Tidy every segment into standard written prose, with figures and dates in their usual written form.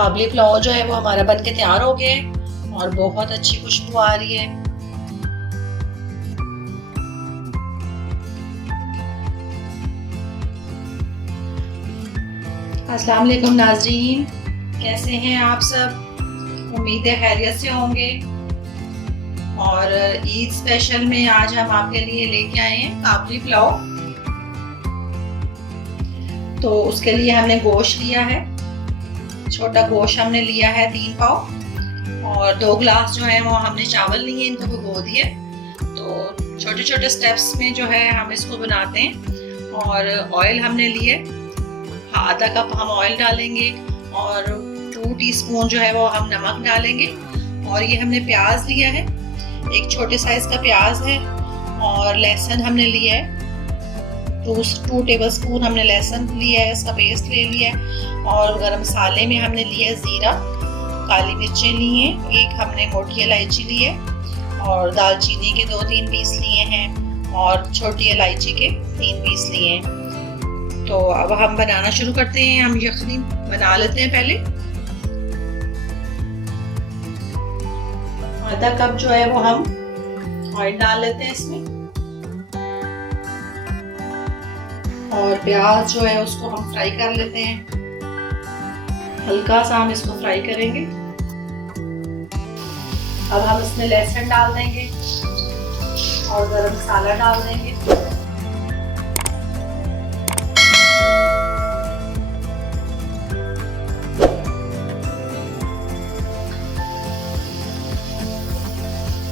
काबली पुलाव जो है वो हमारा बन के तैयार हो गया है और बहुत अच्छी खुशबू आ रही है। अस्सलाम वालेकुम नाज़रीन, कैसे हैं आप सब? उम्मीद है खैरियत से होंगे। और ईद स्पेशल में आज हम आपके लिए लेके आए हैं काबली पुलाव। तो उसके लिए हमने गोश्त लिया है, छोटा गोश्त हमने लिया है 3 पाव, और 2 गिलास जो है वो हमने चावल लिए, इनको भिगो दिए। तो छोटे छोटे स्टेप्स में जो है हम इसको बनाते हैं। और ऑयल हमने लिए, आधा कप हम ऑयल डालेंगे और 2 टीस्पून जो है वो हम नमक डालेंगे। और ये हमने प्याज लिया है, एक छोटे साइज का प्याज है। और लहसुन हमने लिया है 2 टेबलस्पून हमने लहसुन लिया है, इसका पेस्ट ले लिया है। और गरम मसाले में हमने लिया है जीरा, काली मिर्चें ली हैं, एक हमने मोटी इलायची ली है, और दालचीनी के 2-3 पीस लिए हैं, और छोटी इलायची के 3 पीस लिए हैं। तो अब हम बनाना शुरू करते हैं। हम यखनी बना लेते हैं। पहले आधा कप जो है वो हम ऑयल डाल लेते हैं इसमें, और प्याज जो है उसको हम फ्राई कर लेते हैं। हल्का सा हम इसको फ्राई करेंगे। अब हम इसमें लहसुन डाल देंगे और गरम मसाला डाल देंगे।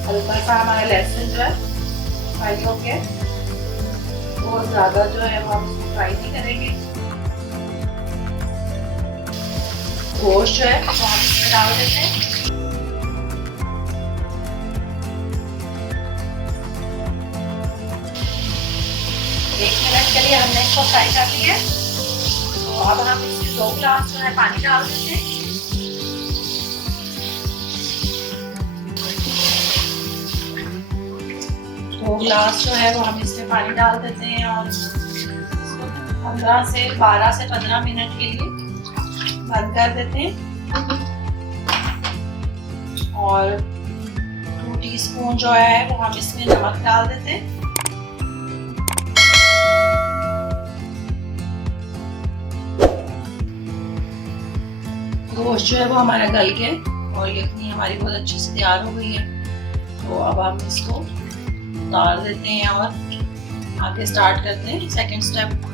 हल्का सा हमारा लहसुन जो है फ्राई हो गया, बहुत ज्यादा जो है वो हम इसको फ्राई नहीं करेंगे। गोश्त जो है वो हम इसमें डाल देते हैं। एक मिनट के लिए हमने इसको फ्राई कर लिया है। तो अब हम इसमें 2 गिलास जो है पानी डाल देते हैं। दो गिलास जो है वो हम इसमें पानी डाल देते हैं और 12 से 15 मिनट के लिए बंद कर देते हैं। और 2 टीस्पून जो है वो हम इसमें नमक डाल देते हैं। गोश्त जो है वो हमारा गल गया और यखनी हमारी बहुत अच्छी से तैयार हो गई है। तो अब हम इसको डाल देते हैं और आगे स्टार्ट करते हैं सेकंड स्टेप।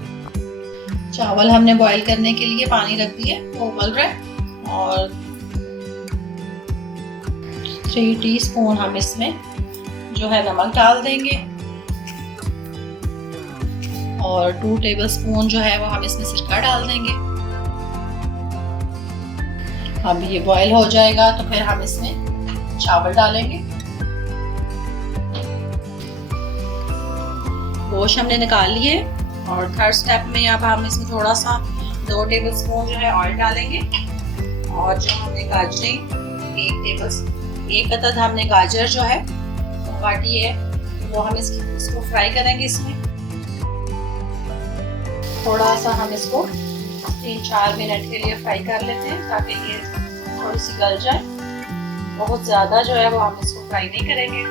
चावल हमने बॉईल करने के लिए पानी रख दिया, वो उबल रहा है। और 3 टीस्पून हम इसमें जो है नमक डाल देंगे, और 2 टेबलस्पून जो है वो हम इसमें सिरका डाल देंगे। अब ये बॉईल हो जाएगा तो फिर हम इसमें चावल डालेंगे। गोश्त हमने निकाल लिए, और थर्ड स्टेप में अब हम इसमें थोड़ा सा 2 टेबलस्पून जो है ऑयल डालेंगे। और जो हमने एक अदद हमने गाजर जो है वो काटी है, वो हम इसको फ्राई करेंगे। इसमें थोड़ा सा हम इसको 3-4 मिनट के लिए फ्राई कर लेते हैं ताकि ये थोड़ी सी गल जाए। बहुत ज्यादा जो है वो हम इसको फ्राई नहीं करेंगे।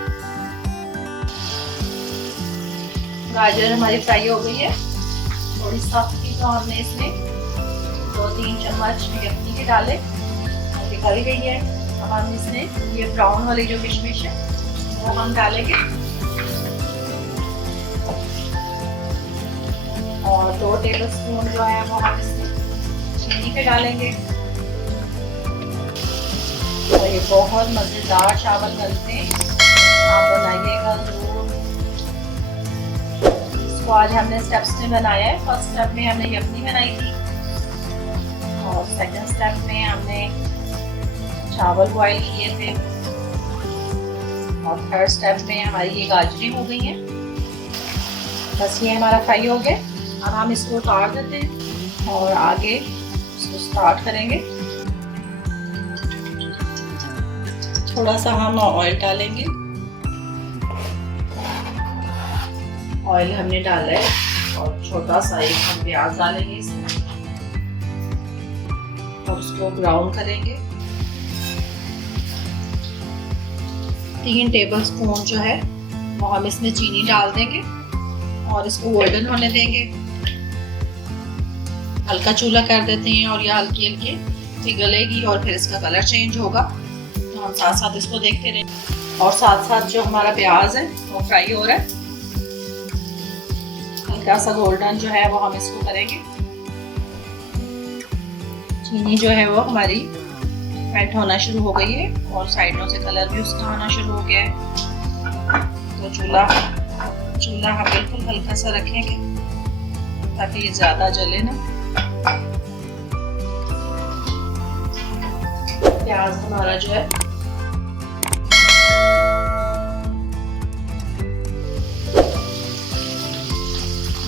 गाजर हमारी फ्राई हो गई है, थोड़ी सब्जी तो हमने इसमें 2-3 चम्मच यखनी के डाले, गल गई है। अब हम इसमें ये ब्राउन वाली जो किशमिश है वो हम डालेंगे, और 2 टेबलस्पून जो है वो हम इसमें चीनी के डालेंगे। और ये बहुत मजेदार चावल बनते हैं, आप बनाइएगा जरूर। इसको आज हमने स्टेप्स में बनाया है। फर्स्ट स्टेप में हमने यखनी बनाई थी, और सेकंड स्टेप में हमने चावल बॉईल किए थे, और थर्ड स्टेप में हमारी ये गाजरें हो गई हैं। बस ये हमारा फ्राई हो गया। अब हम इसको उतार देते हैं और आगे इसको स्टार्ट करेंगे। थोड़ा सा हम ऑयल डालेंगे। ऑयल हमने डाला है, और छोटा सा एक हम प्याज डालेंगे इसमें। और उसको ब्राउन करेंगे। 3 टेबलस्पून जो है वो हम इसमें चीनी डाल देंगे और इसको गोल्डन होने देंगे। हल्का चूल्हा कर देते हैं और यह हल्की हल्की पिघलेगी और फिर इसका कलर चेंज होगा। तो हम साथ साथ इसको देखते रहें और साथ साथ जो हमारा प्याज है वो फ्राई हो रहा है। हल्का सा गोल्डन जो है वो हम इसको करेंगे। चीनी जो है वो हमारी मेल्ट होना शुरू हो गई है और साइडों से कलर भी उसका आना शुरू हो गया है। तो चूल्हा हम बिल्कुल हल्का सा रखेंगे ताकि ये ज़्यादा जले ना। प्याज हमारा जो है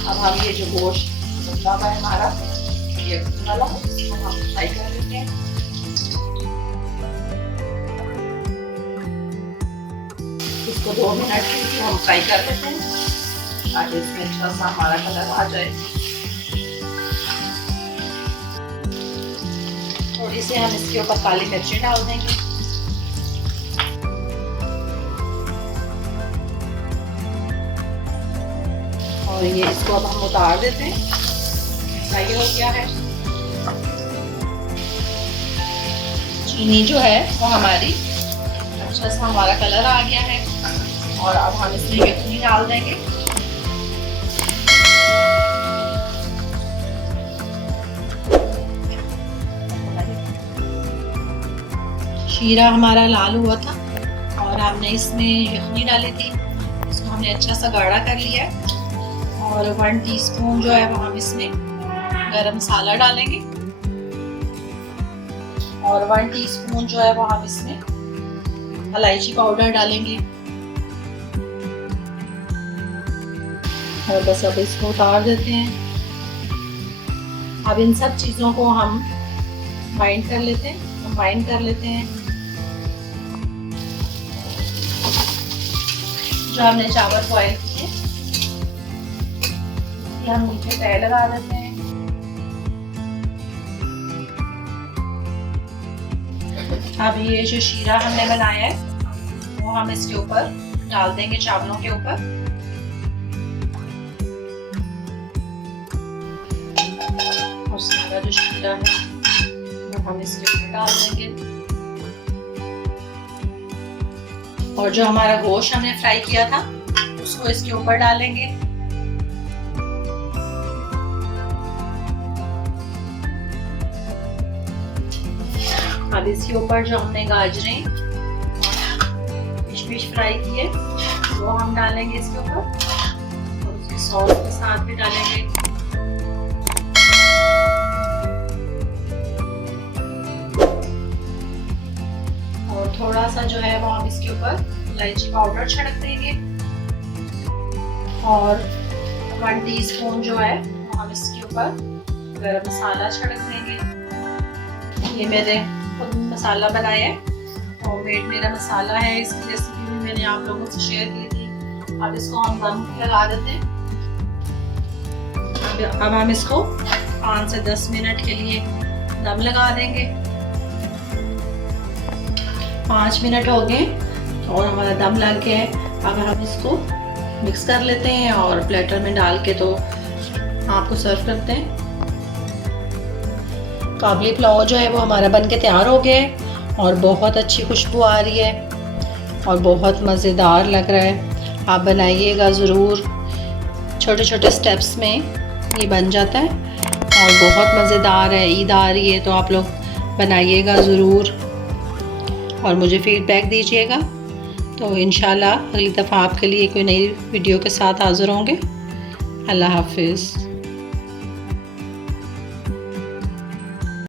अब हम ये जो गोश्त है हमारा ये वाला इसको हम फ्राई कर लेते हैं। इसको 2 मिनट के लिए हम फ्राई कर लेते हैं ताकि इसमें अच्छा सा हमारा कलर आ जाए। थोड़ी सी हम इसके ऊपर काली मिर्ची डाल देंगे। और ये इसको अब हम उतार देते हैं। फ्राई हो गया है। चीनी जो है वो हमारी अच्छा सा हमारा कलर आ गया है और अब हम इसमें यखनी डाल देंगे। शीरा हमारा लाल हुआ था और हमने इसमें यखनी डाली थी। इसको हमने अच्छा सा गाढ़ा कर लिया और 1 टीस्पून जो है वो हम इसमें गरम मसाला डालेंगे और 1 टीस्पून जो है वो हम इसमें इलायची पाउडर डालेंगे। और बस अब इसको उतार देते हैं। अब इन सब चीज़ों को हम बाइंड कर लेते हैं, कंबाइन कर लेते हैं। जो हमने चावल बॉयल किए ये हम नीचे तय लगा देते हैं। अब ये जो शीरा हमने बनाया है वो हम इसके ऊपर डाल देंगे, चावलों के ऊपर। और सारा जो शीरा है वो हम इसके ऊपर डाल देंगे। और जो हमारा गोश्त हमने फ्राई किया था उसको इसके ऊपर डालेंगे। अब इसके ऊपर जो हमने गाजरें किशमिश फ्राई किए वो हम डालेंगे इसके ऊपर और उसके सॉस के साथ भी डालेंगे। और थोड़ा सा जो है वो हम इसके ऊपर इलायची पाउडर छिड़क देंगे और 1 टीस्पून जो है वो हम इसके ऊपर गरम मसाला छिड़क देंगे। ये मैंने खुद मसाला बनाया है, होममेड मेरा मसाला है। इसकी रेसिपी भी मैंने आप लोगों से शेयर की थी। अब इसको हम दम लगा देते हैं। अब हम इसको 5 से 10 मिनट के लिए दम लगा देंगे। 5 मिनट हो गए और हमारा दम लग गया है। अब हम इसको मिक्स कर लेते हैं और प्लेटर में डाल के तो आपको सर्व करते हैं। काबली पुलाव जो है वो हमारा बनके तैयार हो गया है और बहुत अच्छी खुशबू आ रही है और बहुत मज़ेदार लग रहा है। आप बनाइएगा ज़रूर। छोटे छोटे स्टेप्स में ये बन जाता है और बहुत मज़ेदार है। ईद आ रही है तो आप लोग बनाइएगा ज़रूर और मुझे फीडबैक दीजिएगा। तो इंशाल्लाह अगली दफ़ा आपके लिए कोई नई वीडियो के साथ हाज़िर होंगे। अल्लाह हाफिज़।